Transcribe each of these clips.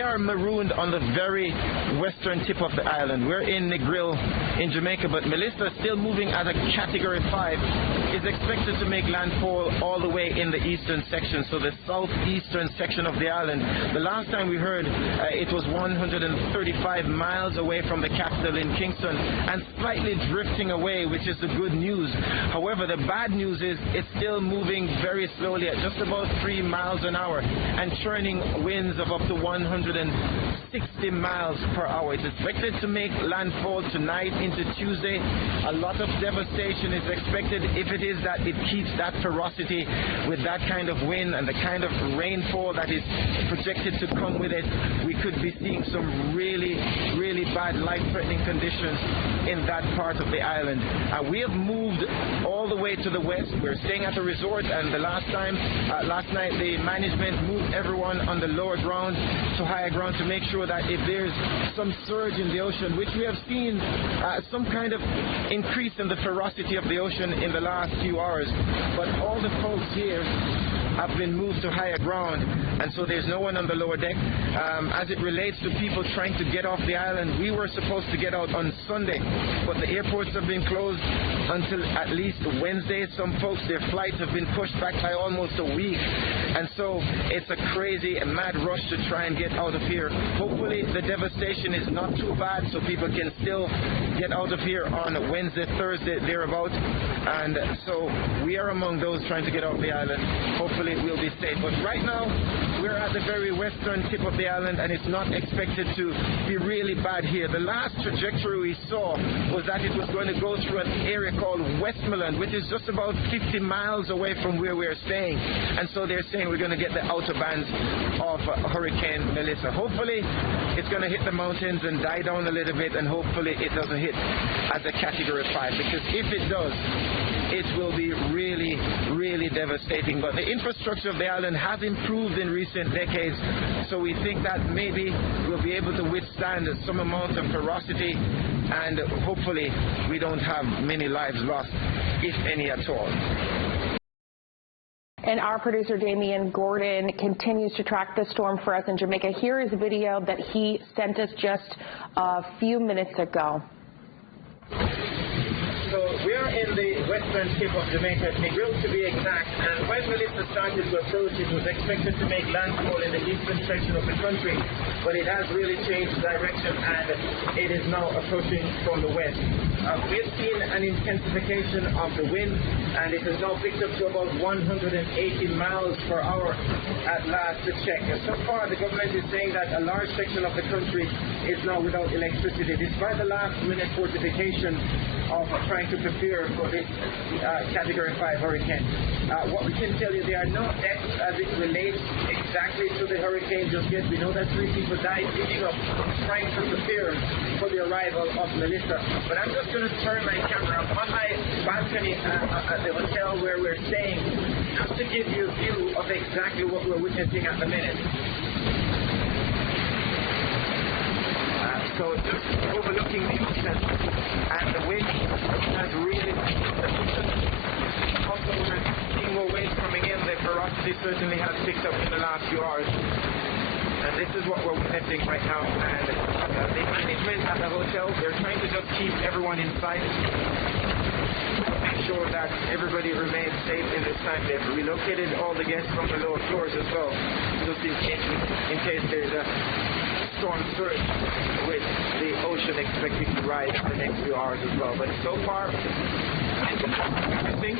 we are marooned on the very western tip of the island. We're in Negril in Jamaica, but Melissa, still moving at a Category 5, is expected to make landfall all the way in the eastern section, so the southeastern section of the island. The last time we heard, it was 135 miles away from the capital in Kingston and slightly drifting away, which is the good news. However, the bad news is it's still moving very slowly at just about 3 miles an hour and churning winds of up to 160 miles per hour. It's expected to make landfall tonight into Tuesday. A lot of devastation is expected if it is that it keeps that ferocity with that kind of wind and the kind of rainfall that is projected to come with it. We could be seeing some really bad life-threatening conditions in that part of the island. We have moved all the way to the west. We're staying at a resort, and the last night the management moved everyone on the lower ground to higher ground to make sure that if there's some surge in the ocean, which we have seen some kind of increase in the ferocity of the ocean in the last few hours, but all the folks here have been moved to higher ground, and so there's no one on the lower deck. As it relates to people trying to get off the island, we were supposed to get out on Sunday, but the airports have been closed until at least Wednesday. Some folks, their flights have been pushed back by almost a week, and so it's a crazy and mad rush to try and get out of here. Hopefully the devastation is not too bad, so people can still get out of here on Wednesday, Thursday, thereabouts, and so we are among those trying to get off the island. Hopefully we'll be safe. But right now, we're at the very western tip of the island, and it's not expected to be really bad here. The last trajectory we saw was that it was going to go through an area called Westmoreland, which is just about 50 miles away from where we're staying. And so they're saying we're going to get the outer bands of Hurricane Melissa. Hopefully, it's going to hit the mountains and die down a little bit, and hopefully it doesn't hit as a Category 5, because if it does, it will be really devastating. But the infrastructure of the island has improved in recent decades, so we think that maybe we'll be able to withstand some amount of ferocity, and hopefully we don't have many lives lost, if any at all. And our producer, Damian Gordon, continues to track the storm for us in Jamaica. Here is a video that he sent us just a few minutes ago. So we are in the western tip of Jamaica, Negril to be exact, and when Melissa started to approach, it was expected to make landfall in the eastern section of the country, but it has really changed direction, and it is now approaching from the west. We have seen an intensification of the wind, and it has now picked up to about 180 miles per hour at last check. And so far, the government is saying that a large section of the country is now without electricity, despite the last-minute fortification of trying to prepare for this Category 5 hurricane. What we can tell you, there are no deaths as it relates exactly to the hurricane just yet. We know that 3 people died leading up, trying to prepare for the arrival of Melissa. But I'm just going to turn my camera on my balcony at the hotel where we're staying, just to give you a view of exactly what we're witnessing at the minute. So just overlooking the ocean, and the wind has really also we're seeing more waves coming in. The ferocity certainly has picked up in the last few hours, and this is what we're witnessing right now. And the management at the hotel, they're trying to just keep everyone inside, make sure that everybody remains safe in this time. They've relocated all the guests from the lower floors as well, just in case there's a storm surge with the ocean expected to rise in the next few hours as well. But so far, everything.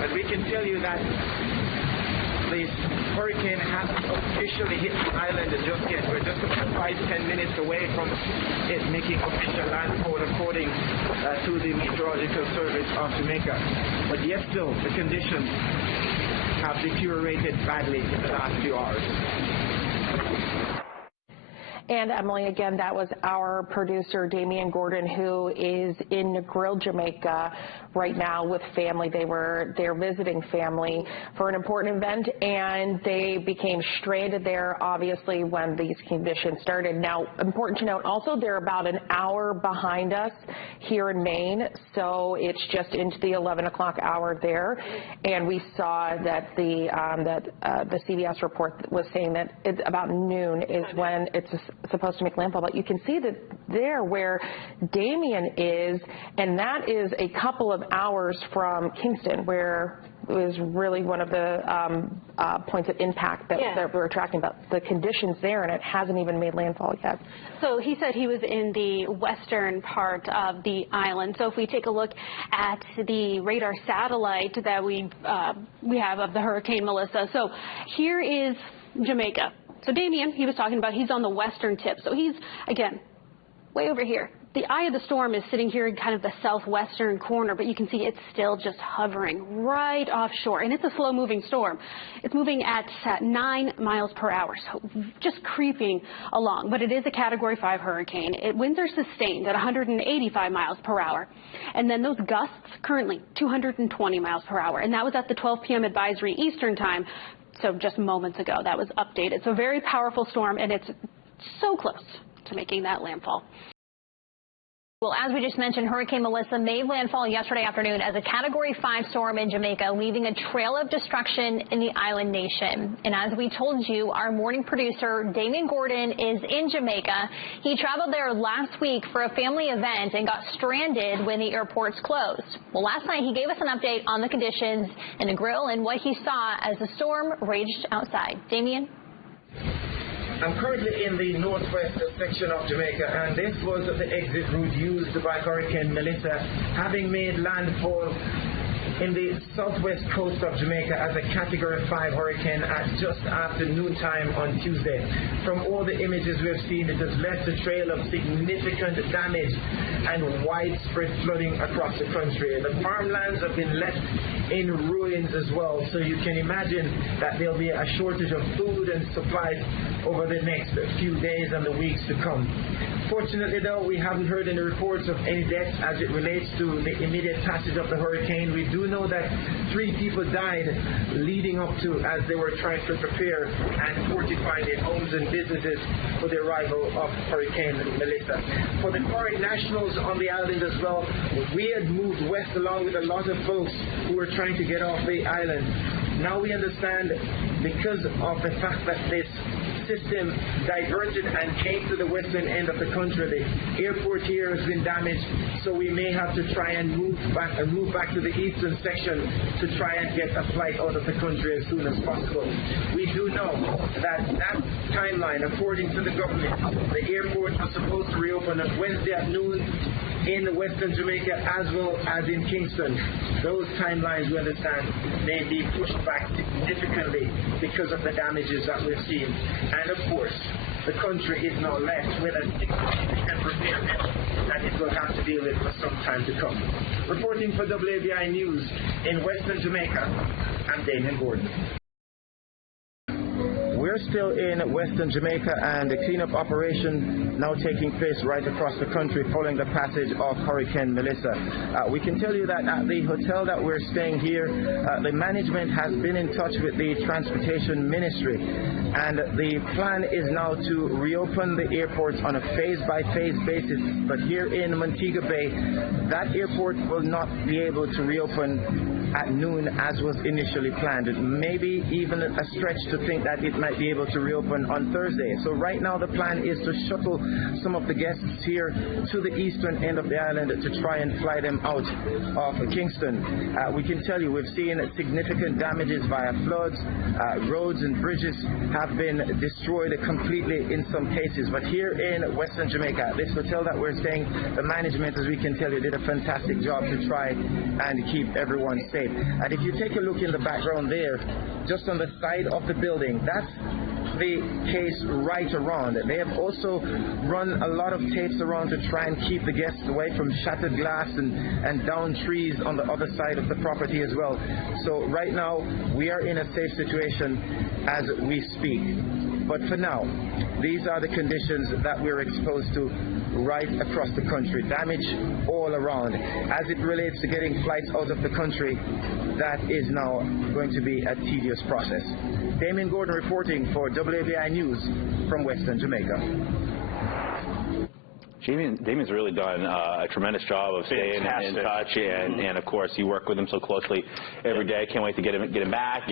But we can tell you that the hurricane hasn't officially hit the island just yet. We're just about 5-10 minutes away from it making official landfall according to the Meteorological Service of Jamaica. But yet still, the conditions have deteriorated badly in the last few hours. And Emily, again, that was our producer, Damian Gordon, who is in Negril, Jamaica right now with family. They're visiting family for an important event, and they became stranded there, obviously, when these conditions started. Now, important to note also, they're about an hour behind us here in Maine, so it's just into the 11 o'clock hour there. And we saw that the CBS report was saying that it's about noon is when it's supposed to make landfall. But you can see that there where Damian is, and that is a couple of hours from Kingston, where it was really one of the points of impact that we're tracking about the conditions there, and it hasn't even made landfall yet. So he said he was in the western part of the island. So if we take a look at the radar satellite that we have of the Hurricane Melissa, so here is Jamaica. So Damian, he was talking about, he's on the western tip. So he's, again, way over here. The eye of the storm is sitting here in kind of the southwestern corner, but you can see it's still just hovering right offshore, and it's a slow-moving storm. It's moving at 9 miles per hour, so just creeping along, but it is a Category 5 hurricane. Winds are sustained at 185 miles per hour, and then those gusts currently 220 miles per hour, and that was at the 12 p.m. advisory Eastern time, so just moments ago that was updated. So very powerful storm, and it's so close to making that landfall. Well, as we just mentioned, Hurricane Melissa made landfall yesterday afternoon as a Category 5 storm in Jamaica, leaving a trail of destruction in the island nation. And as we told you, our morning producer, Damian Gordon, is in Jamaica. He traveled there last week for a family event and got stranded when the airports closed. Well, last night he gave us an update on the conditions in Negril and what he saw as the storm raged outside. Damian? I'm currently in the northwest section of Jamaica, and this was the exit route used by Hurricane Melissa, having made landfall in the southwest coast of Jamaica as a Category 5 hurricane at just after noontime on Tuesday. From all the images we have seen, it has left a trail of significant damage and widespread flooding across the country. The farmlands have been left in ruins as well, so you can imagine that there'll be a shortage of food and supplies over the next few days and the weeks to come. Fortunately, though, we haven't heard any reports of any deaths as it relates to the immediate passage of the hurricane. We do know that 3 people died leading up to as they were trying to prepare and fortify their homes and businesses for the arrival of Hurricane Melissa. For the foreign nationals on the island as well, we had moved west along with a lot of folks who were trying to get off the island. Now we understand, because of the fact that this system diverted and came to the western end of the country, the airport here has been damaged, so we may have to try and move back to the eastern section to try and get a flight out of the country as soon as possible. We do know that timeline, according to the government, the airport was supposed to reopen on Wednesday at noon in western Jamaica as well as in Kingston. Those timelines, we understand, may be pushed back significantly because of the damages that we've seen. And of course, the country is now left with a significant repairment that it will have to deal with for some time to come. Reporting for WABI News in western Jamaica, I'm Damian Gordon. We're still in western Jamaica, and the cleanup operation now taking place right across the country following the passage of Hurricane Melissa. We can tell you that at the hotel that we're staying here, the management has been in touch with the Transportation Ministry, and the plan is now to reopen the airport on a phase-by-phase basis. But here in Montego Bay, that airport will not be able to reopen at noon as was initially planned. Maybe even a stretch to think that it might be able to reopen on Thursday. So right now the plan is to shuttle some of the guests here to the eastern end of the island to try and fly them out of Kingston. We can tell you we've seen significant damages via floods. Roads and bridges have been destroyed completely in some cases. But here in western Jamaica, this hotel that we're staying, the management, as we can tell you, did a fantastic job to try and keep everyone safe. And if you take a look in the background there, just on the side of the building, that's the case right around. They have also run a lot of tapes around to try and keep the guests away from shattered glass and downed trees on the other side of the property as well. So right now we are in a safe situation as we speak. But for now, these are the conditions that we're exposed to right across the country. Damage all around. As it relates to getting flights out of the country, that is now going to be a tedious process. Damien Gordon reporting for WABI News from Western Jamaica. Damien's really done a tremendous job of staying in touch, and of course you work with him so closely every day. Can't wait to get him back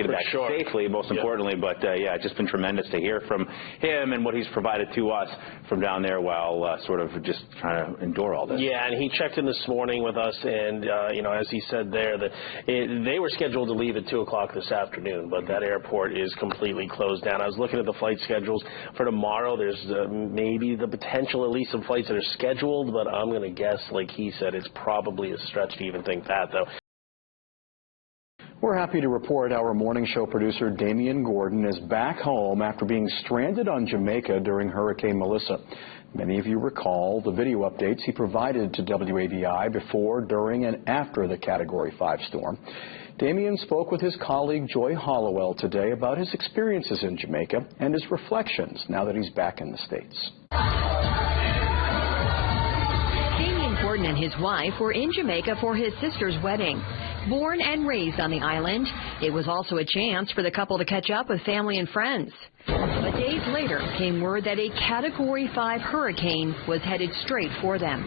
safely, most importantly. But yeah, it's just been tremendous to hear from him and what he's provided to us from down there while sort of just trying to endure all this. Yeah, and he checked in this morning with us, and you know, as he said there, that they were scheduled to leave at 2 o'clock this afternoon, but that airport is completely closed down. I was looking at the flight schedules for tomorrow. There's maybe the potential at least some flights that are scheduled, but I'm going to guess, like he said, it's probably a stretch to even think that, though. We're happy to report our morning show producer Damien Gordon is back home after being stranded on Jamaica during Hurricane Melissa. Many of you recall the video updates he provided to WABI before, during, and after the Category 5 storm. Damien spoke with his colleague Joy Hollowell today about his experiences in Jamaica and his reflections now that he's back in the States. Gordon and his wife were in Jamaica for his sister's wedding. Born and raised on the island, it was also a chance for the couple to catch up with family and friends. But days later came word that a Category 5 hurricane was headed straight for them.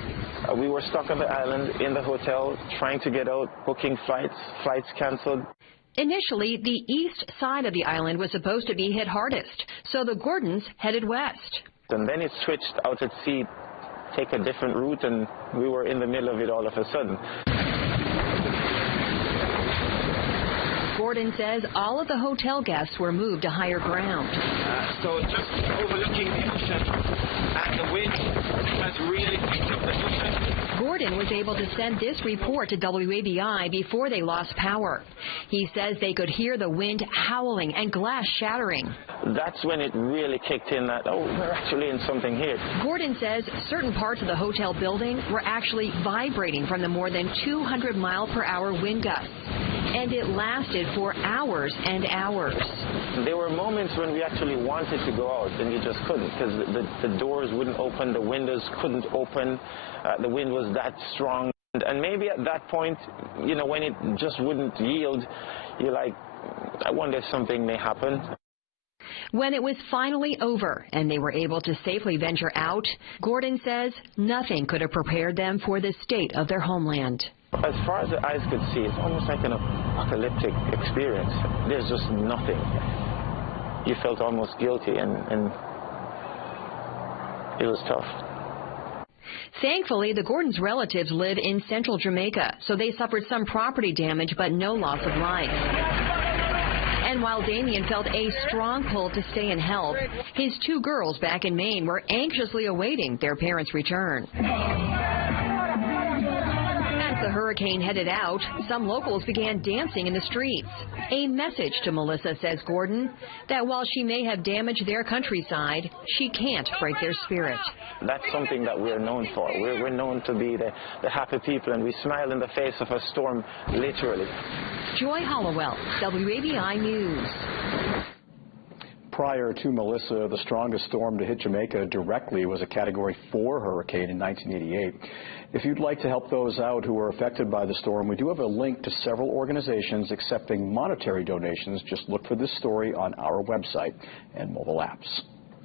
We were stuck on the island in the hotel trying to get out, booking flights canceled. Initially, the east side of the island was supposed to be hit hardest, so the Gordons headed west. And then it switched out at sea, take a different route, and we were in the middle of it all of a sudden. Gordon says all of the hotel guests were moved to higher ground. So just overlooking the ocean, and the wind has really picked up the ocean. Gordon was able to send this report to WABI before they lost power. He says they could hear the wind howling and glass shattering. That's when it really kicked in that, oh, we're actually in something here. Gordon says certain parts of the hotel building were actually vibrating from the more than 200-mile-per-hour wind gusts. And it lasted for hours and hours. There were moments when we actually wanted to go out, and you just couldn't, because the doors wouldn't open, the windows couldn't open, the wind was that strong. And maybe at that point, you know, when it just wouldn't yield, you're like, I wonder if something may happen. When it was finally over and they were able to safely venture out, Gordon says nothing could have prepared them for the state of their homeland. As far as the eyes could see, it's almost like an apocalyptic experience. There's just nothing. You felt almost guilty, and it was tough. Thankfully, the Gordons' relatives live in central Jamaica, so they suffered some property damage but no loss of life. And while Damien felt a strong pull to stay and help, his 2 girls back in Maine were anxiously awaiting their parents' return. As the hurricane headed out, some locals began dancing in the streets. A message to Melissa, says Gordon, that while she may have damaged their countryside, she can't break their spirit. That's something that we're known for. We're known to be the happy people, and we smile in the face of a storm, literally. Joy Hollowell, WABI News. Prior to Melissa, the strongest storm to hit Jamaica directly was a Category 4 hurricane in 1988. If you'd like to help those out who were affected by the storm, we do have a link to several organizations accepting monetary donations. Just look for this story on our website and mobile apps.